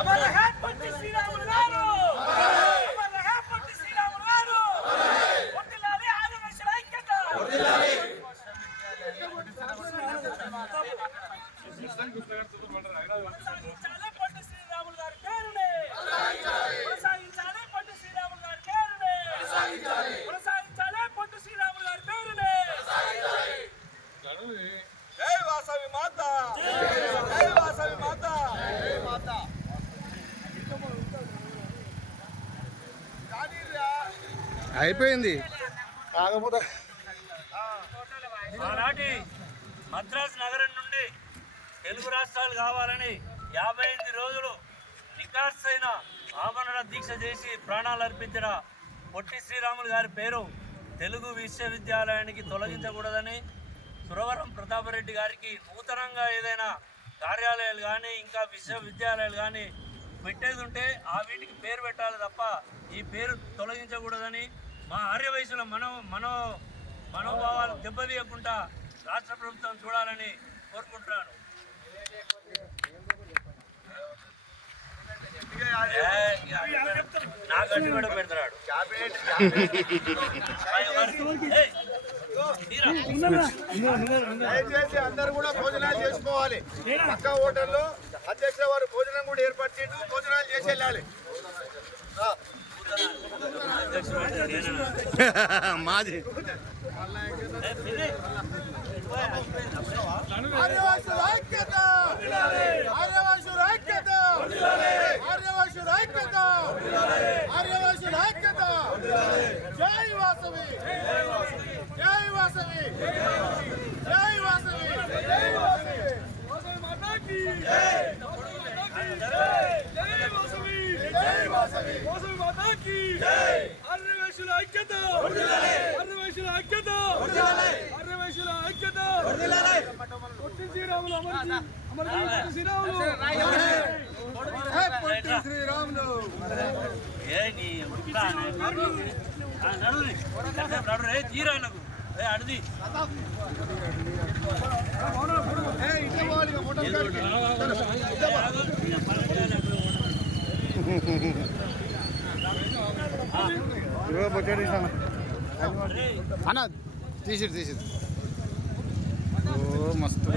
అమర హే పొట్టి శ్రీరాములు గారు అమర హే పొట్టి శ్రీరాములు గారు వర్ధిల్లాలి ఆదివాసీల ఐక్యత కొనసాగించాలి పొట్టి శ్రీరాములు గారి పేరునే కొనసాగించాలి పొట్టి శ్రీరాములు గారి పేరునే కొనసాగించాలి పొట్టి శ్రీరాములు గారి పేరునే జై వాసవి మాత జై వాసవి మాత జై మాత అయిపోయింది. కాకపోతే ఆనాటి మద్రాసు నగరం నుండి తెలుగు రాష్ట్రాలు కావాలని యాభై ఎనిమిది రోజులు నికార్సైన ఆమరణ దీక్ష చేసి ప్రాణాలు అర్పించిన పొట్టి శ్రీరాములు గారి పేరు తెలుగు విశ్వవిద్యాలయానికి తొలగించకూడదని సురవరం ప్రతాపరెడ్డి గారికి నూతనంగా ఏదైనా కార్యాలయాలు కానీ ఇంకా విశ్వవిద్యాలయాలు కానీ పెట్టేది ఉంటే ఆ వీటికి పేరు పెట్టాలి తప్ప ఈ పేరు తొలగించకూడదని మా ఆర్యవయసుల మనో మనో మనోభావాలు దెబ్బతీయకుండా రాష్ట్ర ప్రభుత్వం చూడాలని కోరుకుంటున్నాను. కూడా తీరా. దయచేసి అందరూ కూడా భోజనాలు చేసుకోవాలి. పక్క హోటల్లో అధ్యక్ష వారు భోజనం కూడా ఏర్పాటు చేసి భోజనాలు చేసి వెళ్ళాలి. మాది జై వాసవి జై వాసవి జై వాసవి జై వాసవి వాసవి జై వాసవి జై వాసవి వాసవి మాతాకి జై తీరా నాకు ఏ అడిది అన్న తీసిరు తీసిరు. ఓ మస్తు